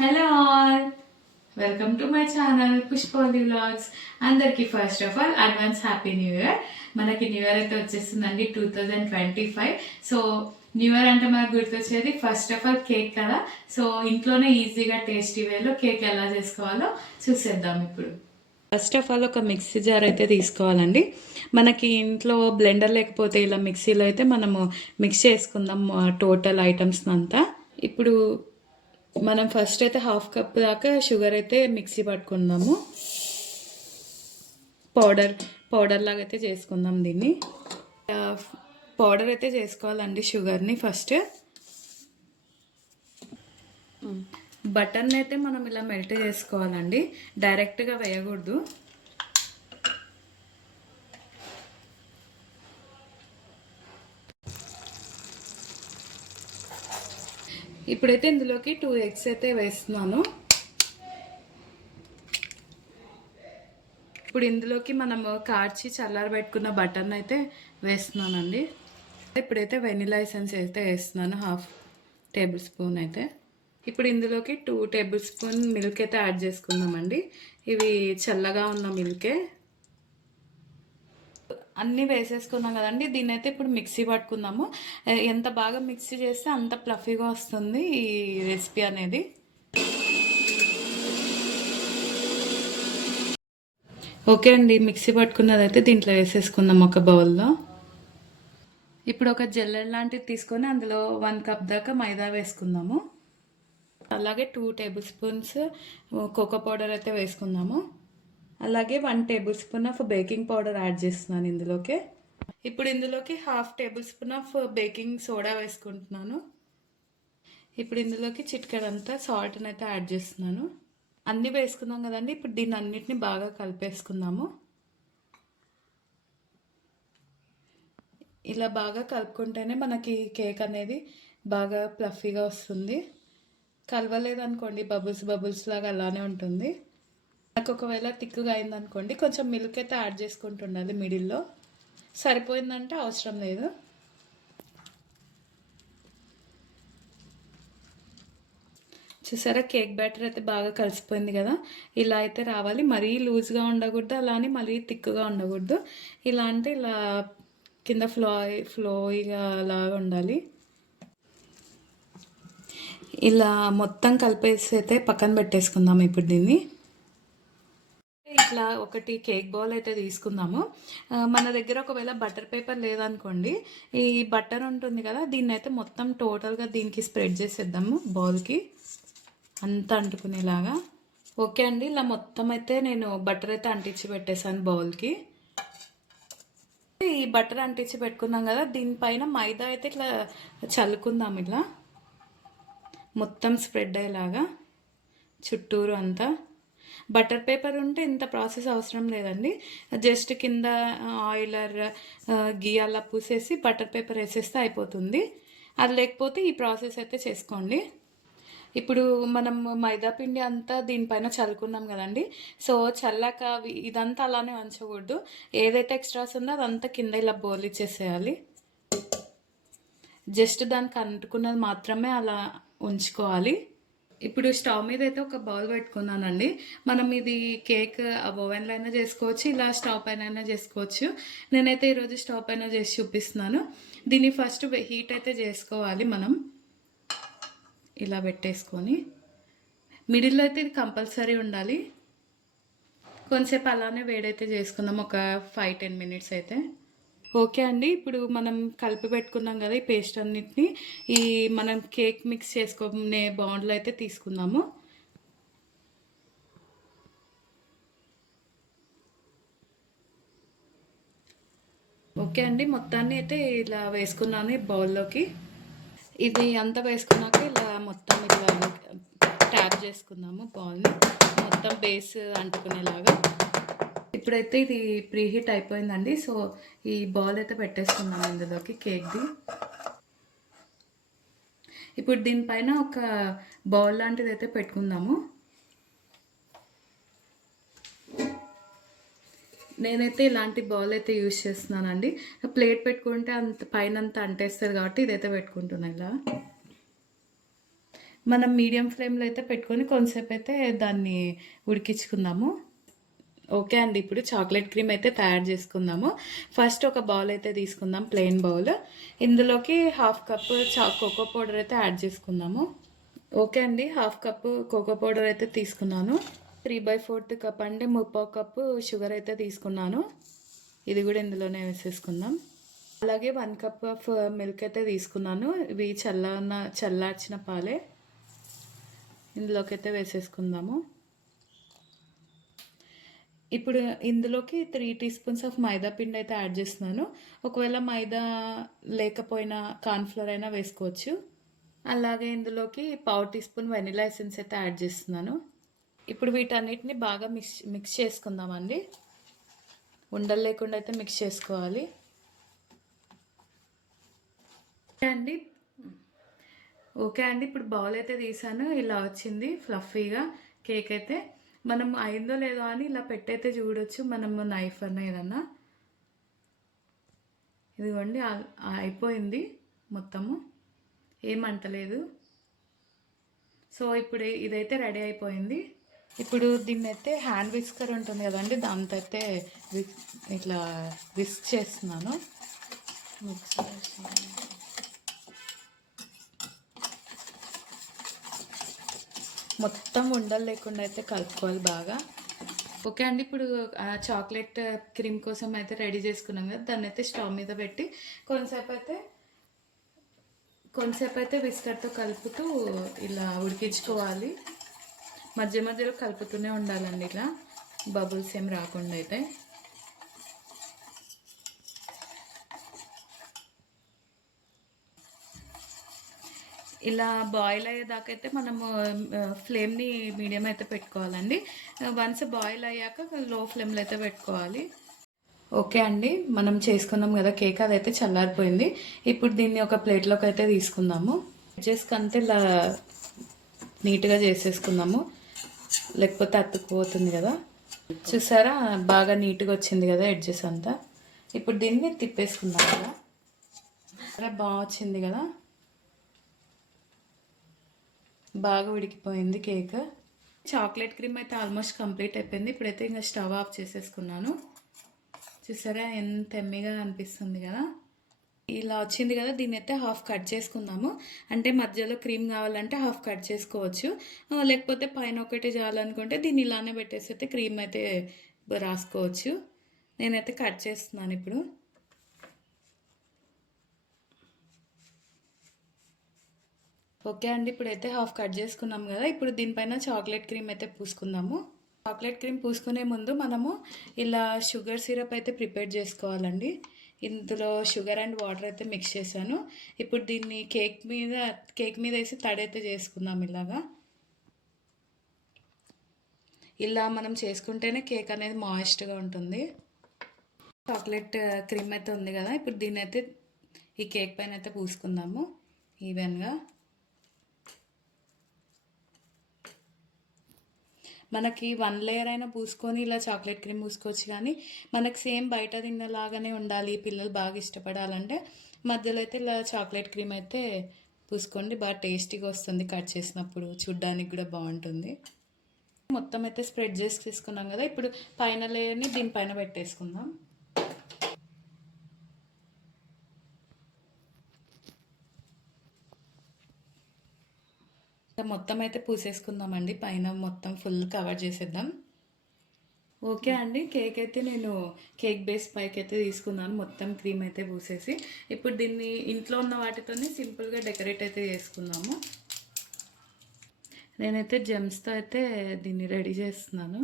Hello all welcome to my channel Pushpali vlogs అందరికీ first of all advance happy new year మనకి new year అయితే వచ్చేస్తుందండి two thousand twenty five so new year అంటే మనకు గుర్తొచ్చేది first of all cake కదా. So ఇంట్లోనే ఈజీగా టేస్టీ వేలో కేక్ ఎలా చేసుకోవాలో చూసేద్దాం ఇప్పుడు. ఫస్ట్ ఆఫ్ ఆల్ ఒక మిక్సీ జార్ అయితే తీసుకోవాలండి. మనకి ఇంట్లో బ్లెండర్ లేకపోతే ఇలా మిక్సీలో అయితే మనము మిక్స్ చేసుకుందాం టోటల్ ఐటమ్స్ అంతా. ఇప్పుడు మనం ఫస్ట్ అయితే హాఫ్ కప్ దాకా షుగర్ అయితే మిక్సీ పట్టుకుందాము. పౌడర్ పౌడర్ లాగా అయితే చేసుకుందాం దీన్ని. పౌడర్ అయితే చేసుకోవాలండి షుగర్ని ఫస్ట్ బటర్ని అయితే మనం ఇలా మెల్ట్ చేసుకోవాలండి. డైరెక్ట్గా వేయకూడదు. ఇప్పుడైతే ఇందులోకి టూ ఎగ్స్ అయితే వేస్తున్నాను. ఇప్పుడు ఇందులోకి మనం కార్చి చల్లారబెట్టుకున్న బటర్ని అయితే వేస్తున్నానండి. ఇప్పుడైతే వెనిలా ఎసెన్స్ అయితే వేస్తున్నాను హాఫ్ టేబుల్ స్పూన్ అయితే. ఇప్పుడు ఇందులోకి టూ టేబుల్ స్పూన్ మిల్క్ అయితే యాడ్ చేసుకుందామండి. ఇవి చల్లగా ఉన్న మిల్కే అన్నీ వేసేసుకున్నాం కదండి. దీన్ని అయితే ఇప్పుడు మిక్సీ పట్టుకుందాము. ఎంత బాగా మిక్సీ చేస్తే అంత ప్లఫీగా వస్తుంది ఈ రెసిపీ అనేది. ఓకే అండి మిక్సీ పట్టుకున్నది అయితే దీంట్లో వేసేసుకుందాం ఒక బౌల్లో. ఇప్పుడు ఒక జల్లెడ్ లాంటిది తీసుకొని అందులో వన్ కప్ దాకా మైదా వేసుకుందాము. అలాగే two tablespoons cocoa powder అయితే వేసుకుందాము. అలాగే one tablespoon of baking powder add చేస్తున్నాను ఇందులోకి. ఇప్పుడు ఇందులోకి half tablespoon of baking soda వేసుకుంటున్నాను. ఇప్పుడు ఇందులోకి చిట్కడంతా సాల్ట్ని అయితే యాడ్ చేస్తున్నాను. అన్నీ వేసుకున్నాం కదండి ఇప్పుడు దీన్ని అన్నిటిని బాగా కలిపేసుకుందాము. ఇలా బాగా కలుపుకుంటేనే మనకి కేక్ అనేది బాగా ప్లఫీగా వస్తుంది. కలవలేదు అనుకోండి బబుల్స్ బబుల్స్ లాగా అలానే ఉంటుంది. నాకు ఒకవేళ తిక్కుగా అయిందనుకోండి కొంచెం మిల్క్ అయితే యాడ్ చేసుకుంటుండాలి మిడిల్లో. సరిపోయిందంటే అవసరం లేదు. చూసారా కేక్ బ్యాటర్ అయితే బాగా కలిసిపోయింది కదా? ఇలా అయితే రావాలి. మరీ లూజ్గా ఉండకూడదు అలానే మరీ థిక్గా ఉండకూడదు. ఇలా అంటే ఇలా కింద ఫ్లో ఫ్లోయిగా అలాగా ఉండాలి. ఇలా మొత్తం కలిపేసి అయితే పక్కన పెట్టేసుకుందాం ఇప్పుడు దీన్ని. ఇట్లా ఒకటి కేక్ బౌల్ అయితే తీసుకుందాము. మన దగ్గర ఒకవేళ బటర్ పేపర్ లేదనుకోండి ఈ బటర్ ఉంటుంది కదా దీన్ని అయితే మొత్తం టోటల్గా దీనికి స్ప్రెడ్ చేసేద్దాము బౌల్కి. అంతా అంటుకునేలాగా. ఓకే అండి ఇలా మొత్తం అయితే నేను బటర్ అయితే అంటించి పెట్టేశాను బౌల్కి. ఈ బటర్ అంటించి పెట్టుకున్నాం కదా దీనిపైన మైదా అయితే ఇట్లా చల్లుకుందాం ఇట్లా మొత్తం స్ప్రెడ్ అయ్యేలాగా. చుట్టూరు అంతా. బటర్ పేపర్ ఉంటే ఇంత ప్రాసెస్ అవసరం లేదండి. జస్ట్ కింద ఆయిలర్ గీ అలా పూసేసి బటర్ పేపర్ వేసేస్తే అయిపోతుంది. అది లేకపోతే ఈ ప్రాసెస్ అయితే చేసుకోండి. ఇప్పుడు మనం మైదా పిండి అంతా దీనిపైన చల్లుకున్నాం కదండి. సో చల్లాక ఇదంతా అలానే ఉంచకూడదు ఏదైతే ఎక్స్ట్రాస్ ఉందో అదంతా కింద ఇలా బోలిచ్చేసేయాలి జస్ట్ దానికి అంటుకున్నది మాత్రమే అలా ఉంచుకోవాలి. ఇప్పుడు స్టవ్ మీద అయితే ఒక బౌల్ పెట్టుకున్నానండి. మనం ఇది కేక్ ఓవెన్లో అయినా చేసుకోవచ్చు ఇలా స్టవ్ పైన అయినా చేసుకోవచ్చు. నేనైతే ఈరోజు స్టవ్ పైన చేసి చూపిస్తున్నాను. దీన్ని ఫస్ట్ హీట్ అయితే చేసుకోవాలి మనం. ఇలా పెట్టేసుకొని. మిడిల్లో అయితే ఇది కంపల్సరీ ఉండాలి. కొంతసేపు అలానే వేడైతే చేసుకుందాం. ఒక ఫైవ్ టెన్ మినిట్స్ అయితే. ఓకే అండి. ఇప్పుడు మనం కలిపి పెట్టుకున్నాం కదా ఈ పేస్ట్ అన్నిటిని. ఈ మనం కేక్ మిక్స్ చేసుకునే బౌండ్లో అయితే తీసుకుందాము. ఓకే అండి. మొత్తాన్ని అయితే ఇలా వేసుకున్నాను ఈ బౌల్లోకి. ఇది అంతా వేసుకున్నాక ఇలా మొత్తం ఇలా ట్యాప్ చేసుకుందాము బౌల్ని. మొత్తం బేస్ అంటుకునేలాగా. ఇప్పుడైతే ఇది ప్రీహీట్ అయిపోయిందండి. సో ఈ బౌల్ అయితే పెట్టేసుకున్నాము ఇందులోకి కేక్ది. ఇప్పుడు దీనిపైన ఒక బౌల్ లాంటిది అయితే పెట్టుకుందాము. నేనైతే ఇలాంటి బౌల్ అయితే యూజ్ చేస్తున్నానండి. ప్లేట్ పెట్టుకుంటే అంత పైన అంతా అంటేస్తుంది కాబట్టి ఇదైతే పెట్టుకుంటున్నా ఇలా. మనం మీడియం ఫ్లేమ్లో అయితే పెట్టుకొని కొంతసేపు అయితే దాన్ని ఉడికించుకుందాము. ఓకే అండి ఇప్పుడు చాక్లెట్ క్రీమ్ అయితే తయారు చేసుకుందాము. ఫస్ట్ ఒక బౌల్ అయితే తీసుకుందాం ప్లెయిన్ బౌల్. ఇందులోకి హాఫ్ కప్ చా కోకో పౌడర్ అయితే యాడ్ చేసుకుందాము. ఓకే అండి హాఫ్ కప్ కోకో పౌడర్ అయితే తీసుకున్నాను. త్రీ బై ఫోర్త్ కప్ అంటే ముప్పావు కప్పు షుగర్ అయితే తీసుకున్నాను. ఇది కూడా ఇందులోనే వేసేసుకుందాం. అలాగే వన్ కప్ ఆఫ్ మిల్క్ అయితే తీసుకున్నాను. ఇవి చల్లన చల్లార్చిన పాలే ఇందులోకి అయితే వేసేసుకుందాము. ఇప్పుడు ఇందులోకి three teaspoons of maida పిండి అయితే యాడ్ చేస్తున్నాను. ఒకవేళ మైదా లేకపోయినా కార్న్ఫ్లోర్ అయినా వేసుకోవచ్చు. అలాగే ఇందులోకి పావు టీ స్పూన్ వెనిలా ఎసెన్స్ అయితే యాడ్ చేస్తున్నాను. ఇప్పుడు వీటన్నిటిని బాగా మిక్స్ మిక్స్ చేసుకుందామండి. ఉండలు లేకుండా అయితే మిక్స్ చేసుకోవాలి. అండి. ఓకే అండి ఇప్పుడు బౌల్ అయితే తీసాను. ఇలా వచ్చింది ఫ్లఫీగా కేక్ అయితే మనం అయిందో లేదో అని ఇలా పెట్టయితే చూడొచ్చు. మనము నైఫ్ అన్న ఏదన్నా. ఇదిగోండి అయిపోయింది మొత్తము. ఏమంటలేదు సో ఇప్పుడు ఇదైతే రెడీ అయిపోయింది. ఇప్పుడు దీన్ని అయితే హ్యాండ్ విస్కర్ ఉంటుంది కదండి దాంతో అయితే ఇట్లా విస్క్ చేస్తున్నాను. మిక్స్ చేస్తున్నాను. మొత్తం ఉండలు లేకుండా అయితే కలుపుకోవాలి బాగా. ఓకే అండి ఇప్పుడు ఆ చాక్లెట్ క్రీమ్ కోసం అయితే రెడీ చేసుకున్నాం కదా దాన్ని అయితే స్టవ్ మీద పెట్టి కొంతసేపు అయితే కొంతసేపు అయితే విస్కర్తో కలుపుతూ ఇలా ఉడికించుకోవాలి. మధ్య మధ్యలో కలుపుతూనే ఉండాలండి ఇలా బబుల్స్ ఏం రాకుండా అయితే. ఇలా బాయిల్ అయ్యేదాకా అయితే మనము ఫ్లేమ్ని మీడియం అయితే పెట్టుకోవాలండి. వన్స్ బాయిల్ అయ్యాక లో ఫ్లేమ్లో అయితే పెట్టుకోవాలి. ఓకే అండి మనం చేసుకున్నాం కదా కేక్ అదైతే చల్లారిపోయింది. ఇప్పుడు దీన్ని ఒక ప్లేట్లోకి అయితే తీసుకుందాము. ఎడ్జెస్కి ఇలా నీట్గా చేసేసుకుందాము. లేకపోతే అతుక్కుపోతుంది కదా. చూసారా? బాగా నీట్గా వచ్చింది కదా ఎడ్జెస్ అంతా. ఇప్పుడు దీన్ని తిప్పేసుకుందాం కదా. అరే బాగా వచ్చింది కదా. బాగా ఉడికిపోయింది కేక్. చాక్లెట్ క్రీమ్ అయితే ఆల్మోస్ట్ కంప్లీట్ అయిపోయింది. ఇప్పుడైతే ఇంకా స్టవ్ ఆఫ్ చేసేసుకున్నాను. చూసారా ఎంత ఎమ్మిగా అనిపిస్తుంది కదా? ఇలా వచ్చింది కదా దీన్ని అయితే హాఫ్ కట్ చేసుకుందాము. అంటే మధ్యలో క్రీమ్ కావాలంటే హాఫ్ కట్ చేసుకోవచ్చు. లేకపోతే పైన ఒకటి చాలనుకుంటే దీన్ని ఇలానే పెట్టేసి అయితే క్రీమ్ అయితే రాసుకోవచ్చు. నేనైతే కట్ చేస్తున్నాను ఇప్పుడు. ఓకే అండి ఇప్పుడైతే హాఫ్ కట్ చేసుకున్నాం కదా ఇప్పుడు దీనిపైన చాక్లెట్ క్రీమ్ అయితే పూసుకుందాము. చాక్లెట్ క్రీమ్ పూసుకునే ముందు మనము ఇలా షుగర్ సిరప్ అయితే ప్రిపేర్ చేసుకోవాలండి. ఇందులో షుగర్ అండ్ వాటర్ అయితే మిక్స్ చేశాను. ఇప్పుడు దీన్ని కేక్ మీద కేక్ మీద వేసి తడైతే చేసుకుందాం ఇలాగా. ఇలా మనం చేసుకుంటేనే కేక్ అనేది మాయిస్ట్గా ఉంటుంది. చాక్లెట్ క్రీమ్ అయితే ఉంది కదా ఇప్పుడు దీన్ని అయితే ఈ కేక్ పైన అయితే పూసుకుందాము ఈవెన్గా మనకి వన్ లేయర్ అయినా పూసుకొని ఇలా చాక్లెట్ క్రీమ్ పూసుకోవచ్చు కానీ మనకి సేమ్ బయట తిన్నలాగానే ఉండాలి. పిల్లలు బాగా ఇష్టపడాలంటే మధ్యలో అయితే ఇలా చాక్లెట్ క్రీమ్ అయితే పూసుకోండి. బాగా టేస్టీగా వస్తుంది కట్ చేసినప్పుడు. చూడ్డానికి కూడా బాగుంటుంది. మొత్తం అయితే స్ప్రెడ్ చేసి తీసుకున్నాం కదా. ఇప్పుడు పైన లేయర్ని దీనిపైన పెట్టేసుకుందాం. మొత్తం అయితే పూసేసుకుందామండి. పైన మొత్తం ఫుల్ కవర్ చేసేద్దాం. ఓకే అండి. కేక్ అయితే నేను కేక్ బేస్ పైకి అయితే తీసుకున్నాను. మొత్తం క్రీమ్ అయితే పూసేసి. ఇప్పుడు దీన్ని ఇంట్లో ఉన్న వాటితోనే సింపుల్గా డెకరేట్ అయితే చేసుకుందాము. నేనైతే జెమ్స్తో అయితే దీన్ని రెడీ చేస్తున్నాను.